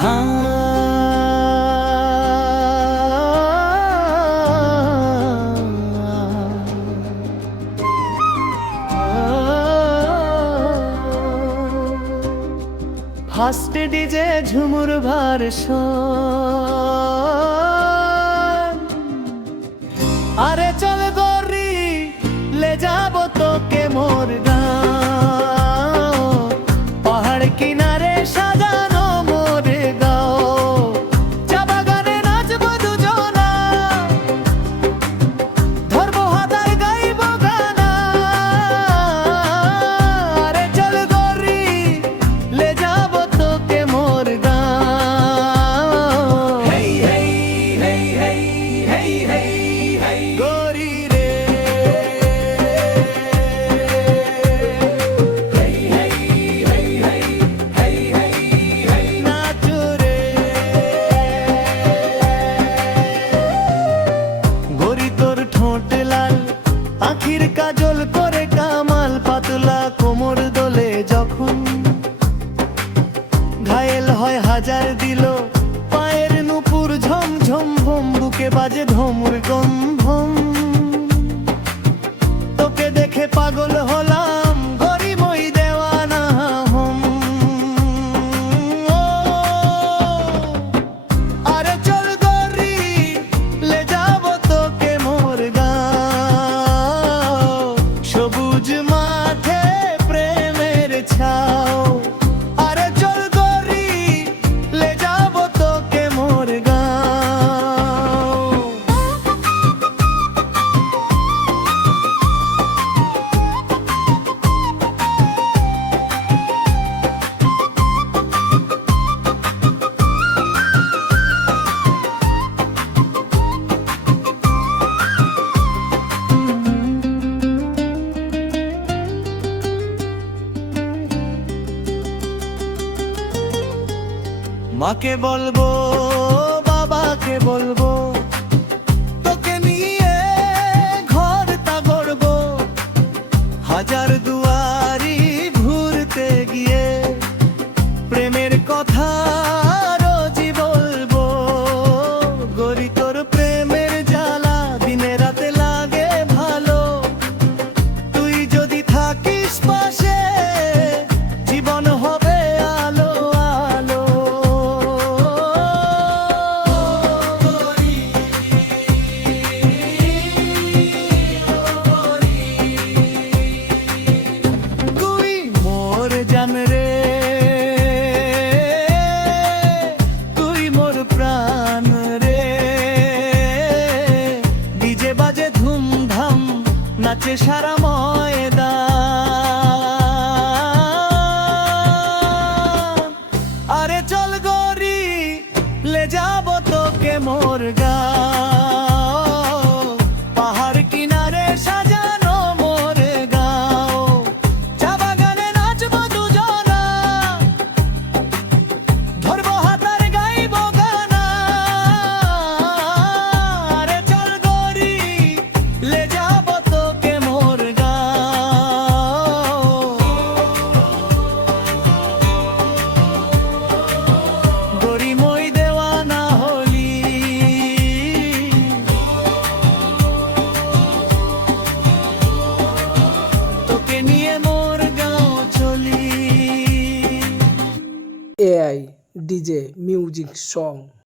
First DJ ঝুমুর version, আরে চল গরি লে যাব তোকে মোর গাঁও, পাহাড় কিনারে সাজানো মোর গাঁও, চা বাগানে নাচবো দুজনা, ধরবো হাতার গাইবো গানা, আরে চল গরি লে যাব তোকে মোর গাঁও। হেই হেই হেই হেই হেই হেই হেই গরি রে, হেই হেই হেই হেই হেই হেই হেই নাচ রে। গরি তোর ঠোঁট লাল, আখির কাজল করে কামাল, পাতলা কোমর দোলে যখন, ঘায়েল হয় হাজার দিল পায়ের নুপুর ঝমঝম ভম, বুকে বাজে ধমুর গন্ধম, তোকে দেখে পাগল হলাম গরি মই দেওয়ানা হম। ও আরে চল গরি লে যাব তোকে মোর গাঁও, সবুজ মাঠে প্রেমের ছাও, আরে চল গরি লে যাব তোকে মোর গাঁও। মাকে বলবো বাবাকে বলবো, তোকে নিয়ে ঘরটা গড়বো, হাজার দুয়ারি ঘুরতে গিয়ে প্রেমের কথা রোজই বলবো। গরি তোর প্রেমের জ্বালা দিনে রাতে লাগে ভালো, তুই যদি থাকিস পাশে জীবন হবে আলো আলো। তুই মোর জান রে, তুই মোর প্রাণ রে, ডিজে বাজে ধুমধাম নাচে সারা ময়দান, আরে চল গরি লে যাব তোকে মোর গাঁও, পাহাড় কিনারে সাজানো মোর গাঁও, চা বাগানে নাচবো দুজনা, ধরবো হাতার গাইবো গানা, আরে চল গরি লে যাব তোকে মোর গাঁও। গরি মই দেওয়ানা হলি, তোকে নিয়ে মোর গাঁও চলি। AI DJ music song.